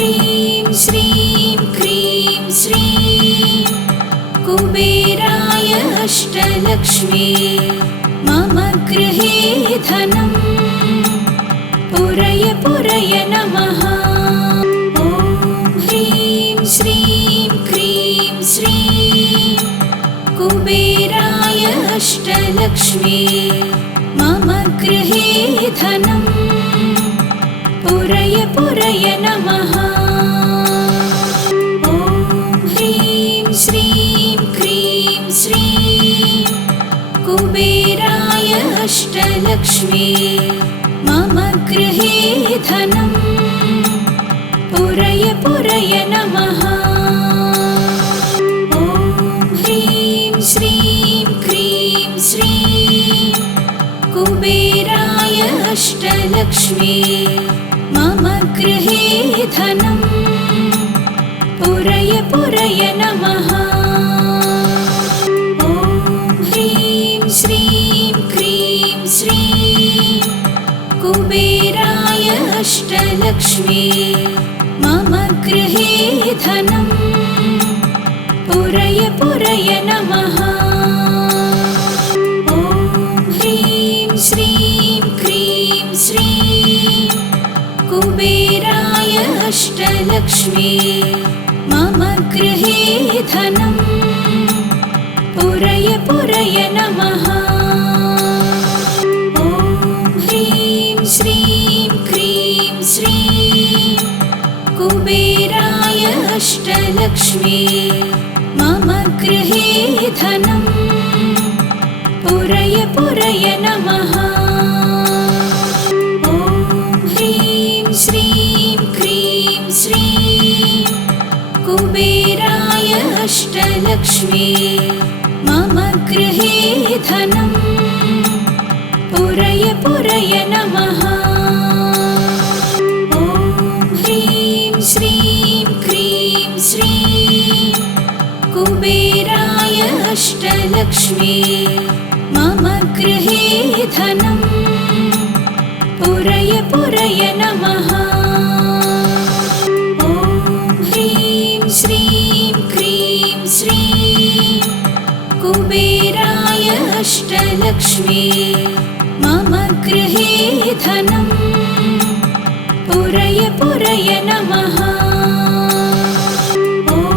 ह्रीं श्रीं क्रीं श्रीं कुबेराय अष्टलक्ष्मी मम गृहे धनं पुरय पुरय नमः। ॐ ह्रीं श्रीं क्रीं श्रीं कुबेराय अष्टलक्ष्मी मम गृहे धनं पुरय पुरय नमः। ॐ ह्रीं श्रीं क्रीं श्रीं कुबेराय अष्टलक्ष्मी मम गृहे धनं पुरय पुरय नमः। ॐ ह्रीं श्रीं क्रीं श्रीं कुबेराय अष्टलक्ष्मी मम गृहे धनं पुरय पुरय नमः। ॐ ह्रीं श्रीं क्रीं श्रीं कुबेराय अष्टलक्ष्मी मम गृहे धनं पुरय पुरय नमः। ॐ ह्रीं श्रीं क्रीं श्रीं कुबेराय अष्टलक्ष्मी मम गृहे धनं पुरय पुरय नमः। ॐ ह्रीं श्रीं क्रीं श्रीं कुबेराय अष्टलक्ष्मी मम गृहे धनं पुरय पुरय नमः। ॐ ह्रीं श्रीं क्रीं श्रीं कुबेराय अष्टलक्ष्मी मम गृहे धनं पुरय पुरय नमः। ॐ ह्रीं श्रीं क्रीं श्रीं कुबेराय अष्टलक्ष्मी मम गृहे धनं पुरय पुरय नमः। ॐ ह्रीं श्रीं क्रीं श्रीं कुबेराय अष्टलक्ष्मी मम गृहे धनं पुरय पुरय नमः। ॐ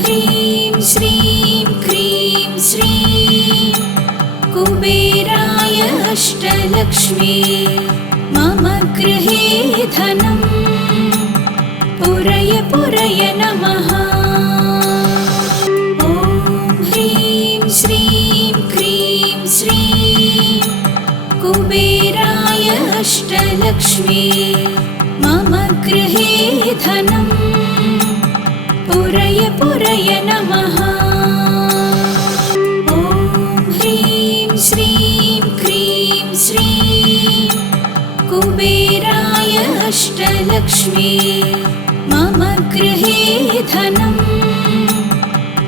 ह्रीं श्रीं क्रीं श्रीं कुबेराय अष्टलक्ष्मी मम गृहे धनं पुरय पुरय नमः। ॐ ह्रीं श्रीं क्रीं श्रीं कुबेराय अष्टलक्ष्मी मम गृहे धनं पुरय पुरय नमः। ॐ ह्रीं श्रीं क्रीं श्रीं कुबेराय अष्टलक्ष्मी मम गृहे धनं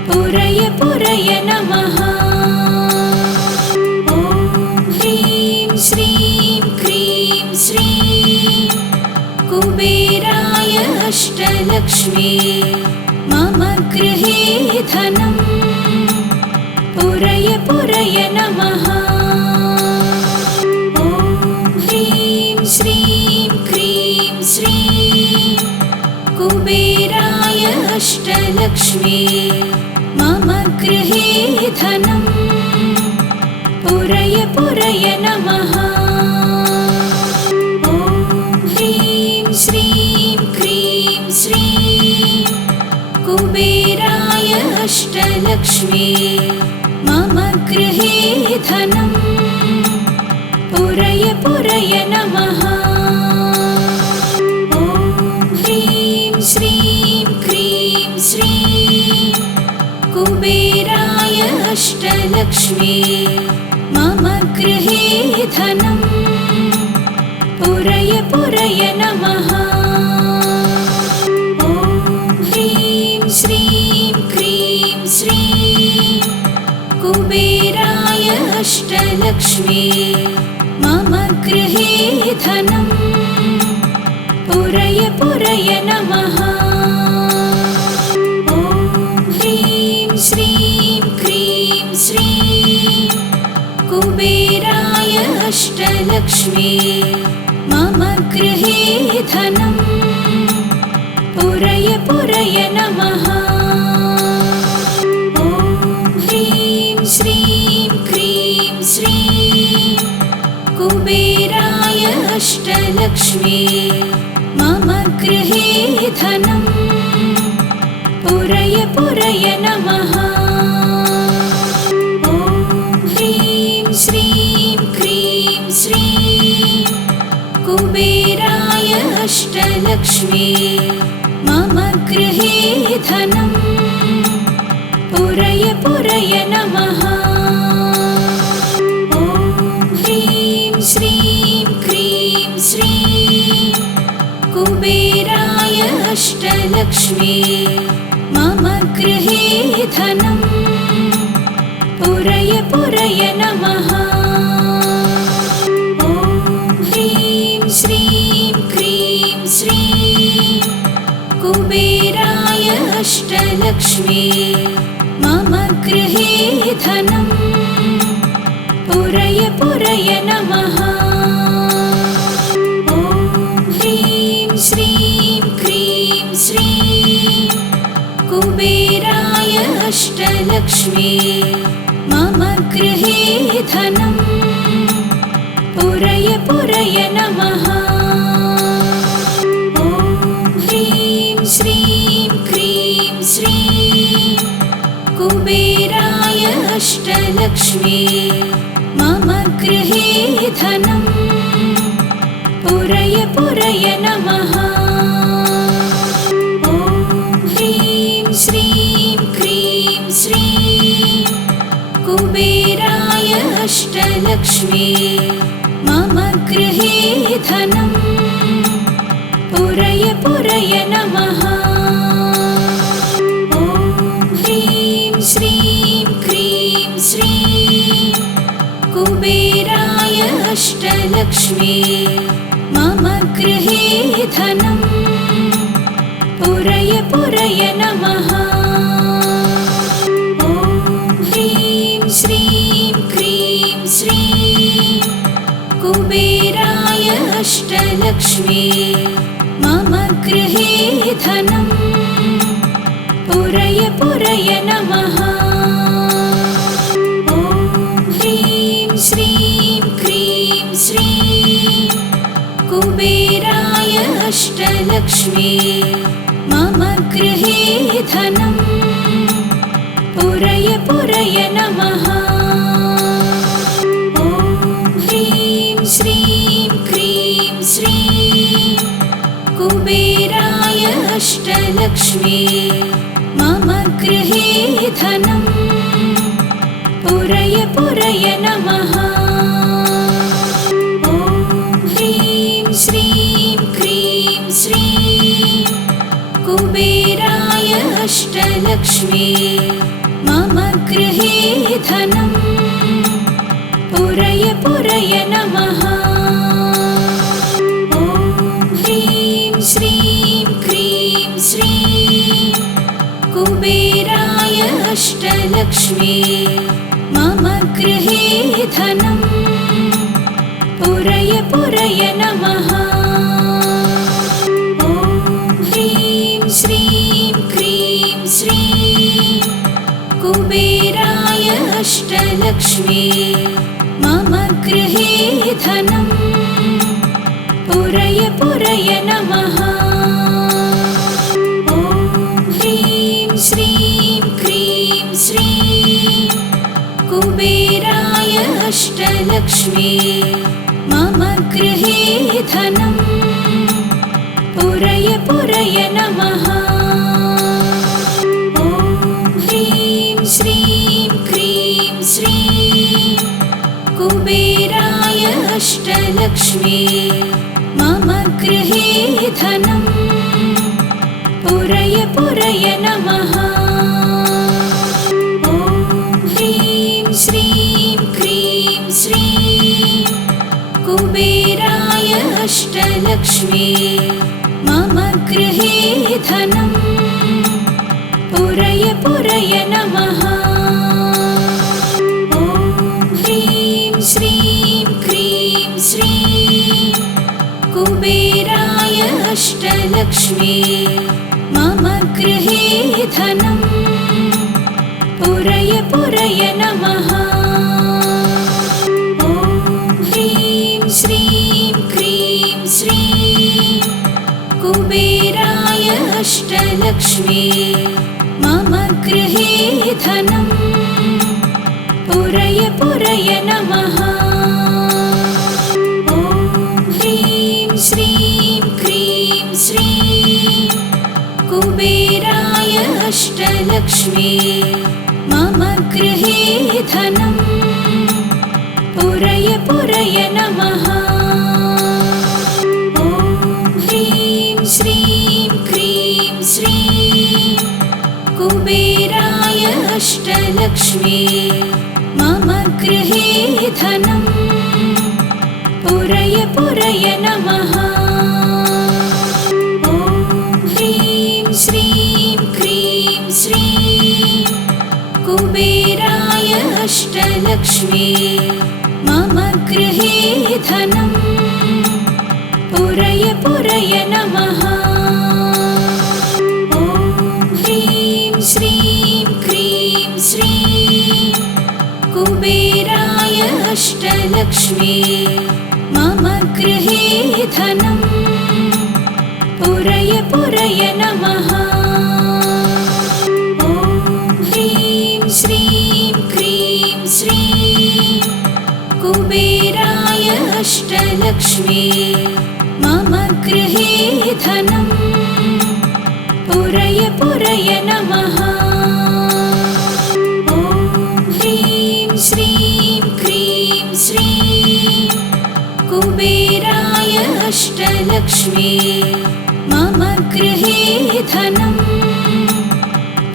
पुरय पुरय नमः। ॐ ह्रीं श्रीं क्रीं श्रीं कुबेराय अष्टलक्ष्मी मम गृहे धनं पुरय पुरय नमः। ॐ ह्रीं श्रीं क्रीं श्रीं कुबेराय अष्टलक्ष्मी मम गृहे धनं पुरय पुरय नमः। ॐ ह्रीं श्रीं क्रीं श्रीं कुबेराय अष्टलक्ष्मी मम गृहे धनं पुरय पुरय नमः। ॐ ह्रीं श्रीं क्रीं श्रीं कुबेराय अष्टलक्ष्मी मम गृहे धनं पुरय पुरय नमः। ॐ ह्रीं श्रीं क्रीं श्रीं कुबेराय अष्टलक्ष्मी मम गृहे धनं पुरय पुरय नमः। ॐ ह्रीं श्रीं क्रीं श्रीं कुबेराय अष्टलक्ष्मी मम गृहे धनम् पुरय पुरय नमः। ॐ ह्रीं श्रीं क्रीं श्रीं कुबेराय अष्टलक्ष्मी मम गृहे धनम् पुरय पुरय नमः। ॐ ह्रीं श्रीं क्रीं श्रीं कुबेराय अष्टलक्ष्मी मम गृहे धनम् पुरय पुरय नमः। ॐ ह्रीं श्रीं क्रीं श्रीं कुबेराय अष्टलक्ष्मी मम गृहे धनम् पुरय पुरय नमः। ॐ ह्रीं श्रीं क्रीं श्रीं कुबेराय अष्टलक्ष्मी मम गृहे धनम् पुरय पुरय नमः। ॐ ह्रीं श्रीं क्रीं श्रीं कुबेराय अष्टलक्ष्मी मम गृहे धनम् पुरय पुरय नमः। ॐ ह्रीं श्रीं क्रीं श्रीं कुबेराय अष्टलक्ष्मी मम गृहे धनम् पुरय पुरय नमः। ॐ ह्रीं श्रीं क्रीं श्रीं कुबेराय अष्टलक्ष्मी मम गृहे धनम् पुरय पुरय नमः। ॐ ह्रीं श्रीं क्रीं श्रीं कुबेराय अष्टलक्ष्मी मम गृहे धनम् पुरय पुरय नमः। ॐ ह्रीं श्रीं क्रीं श्रीं कुबेराय अष्टलक्ष्मी मम गृहे धनम् पुरय पुरय नमः। ॐ ह्रीं श्रीं क्रीं श्रीं कुबेराय अष्टलक्ष्मी मम गृहे धनम् पुरय पुरय नमः। ॐ ह्रीं श्रीं क्रीं श्रीं कुबेराय अष्टलक्ष्मी मम गृहे धनम् पुरय पुरय नमः। ॐ ह्रीं श्रीं क्रीं श्रीं कुबेराय अष्टलक्ष्मी मम गृहे धनम् पुरय पुरय नमः। ॐ ह्रीं श्रीं क्रीं श्रीं कुबेराय अष्टलक्ष्मी मम गृहे धनम् पुरय पुरय नमः। ॐ ह्रीं श्रीं क्रीं श्रीं कुबेराय अष्टलक्ष्मी मम गृहे धनम् पुरय पुरय नमः। ॐ ह्रीं श्रीं क्रीं श्रीं कुबेराय अष्टलक्ष्मी मम गृहे धनम् पुरय पुरय नमः। ॐ ह्रीं श्रीं क्रीं श्रीं कुबेराय अष्टलक्ष्मी मम गृहे धनम् पुरय पुरय नमः। ॐ ह्रीं श्रीं क्रीं श्रीं कुबेराय अष्टलक्ष्मी मम गृहे धनं पुरय पुरय नमः। ॐ ह्रीं श्रीं क्रीं श्रीं कुबेराय अष्टलक्ष्मी मम गृहे धनं पुरय पुरय नमः। ॐ ह्रीं श्रीं क्रीं श्रीं कुबेराय अष्टलक्ष्मी मम गृहे धनं पुरय पुरय नमः। ॐ ह्रीं श्रीं क्रीं श्रीं कुबेराय अष्टलक्ष्मी मम गृहे धनं पुरय पुरय नमः। ॐ ह्रीं श्रीं क्रीं श्रीं कुबेराय अष्टलक्ष्मी मम गृहे धनं पुरय पुरय नमः। ॐ ह्रीं श्रीं क्रीं श्रीं कुबेराय अष्टलक्ष्मी मम गृहे धनं पुरय पुरय नमः। ॐ ह्रीं श्रीं क्रीं श्रीं कुबेराय अष्टलक्ष्मी मम गृहे धनं पुरय पुरय नमः। ॐ ह्रीं श्रीं क्रीं श्रीं कुबेराय अष्टलक्ष्मी मम गृहे धनं पुरय पुरय नमः। ॐ ह्रीं श्रीं क्रीं श्रीं कुबेराय अष्टलक्ष्मी मम गृहे धनं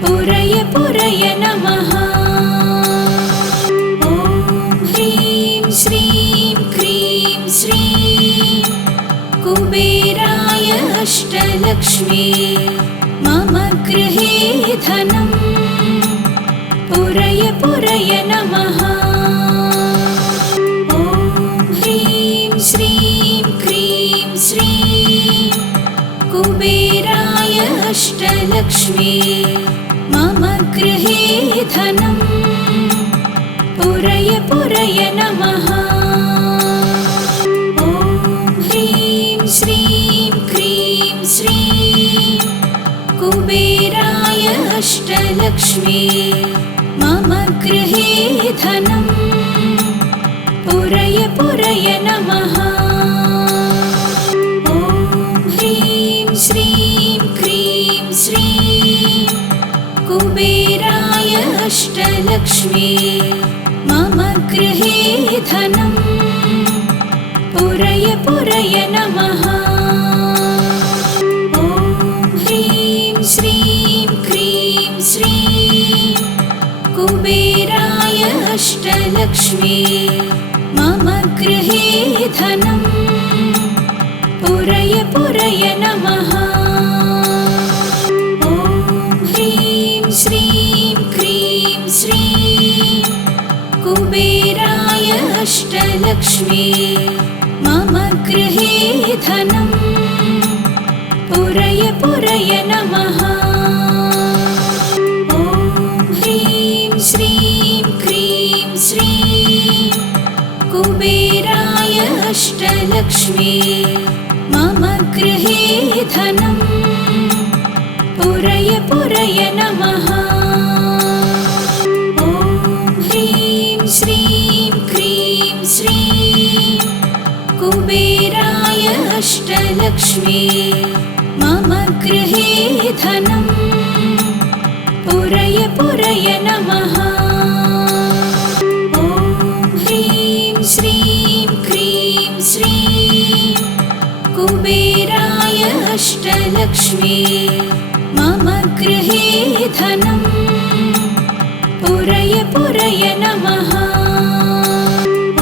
पुरय पुरय नमः। ॐ ह्रीं श्रीं क्रीं श्रीं कुबेराय अष्टलक्ष्मी मम गृहे धनं पुरय पुरय नमः। ॐ ह्रीं श्रीं क्रीं श्रीं कुबेराय अष्टलक्ष्मी मम गृहे धनं पुरय पुरय नमः। ॐ ह्रीं श्रीं क्रीं श्रीं कुबेराय अष्टलक्ष्मी मम गृहे धनं पुरय पुरय नमः। ॐ ह्रीं श्रीं क्रीं श्रीं कुबेराय अष्टलक्ष्मी मम गृहे धनं पुरय पुरय नमः। ॐ ह्रीं श्रीं क्रीं श्रीं कुबेराय अष्टलक्ष्मी मम गृहे धनं पुरय पुरय नमः। ॐ ह्रीं श्रीं क्रीं श्रीं कुबेराय अष्टलक्ष्मी मम गृहे धनं पुरय पुरय नमः। ॐ ह्रीं श्रीं क्रीं श्रीं कुबेराय अष्टलक्ष्मी मम गृहे धनं पुरय पुरय नमः। ॐ ह्रीं श्रीं क्रीं श्रीं कुबेराय अष्टलक्ष्मी मम गृहे धनं पुरय पुरय नमः। ॐ ह्रीं श्रीं क्रीं श्रीं कुबेराय अष्टलक्ष्मी मम गृहे धनं पुरय पुरय नमः।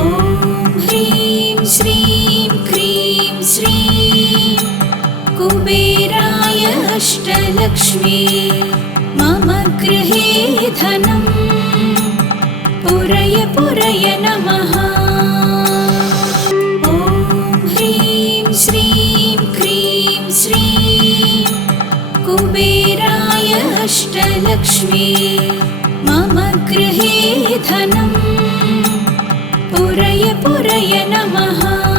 ॐ ह्रीं श्रीं क्रीं श्रीं कुबेराय अष्टलक्ष्मी मम गृहे धनं पुरय पुरय नमः। ॐ ह्रीं श्रीं क्रीं श्रीं कुबेराय अष्टलक्ष्मी मम गृहे धनं पुरय पुरय नमः।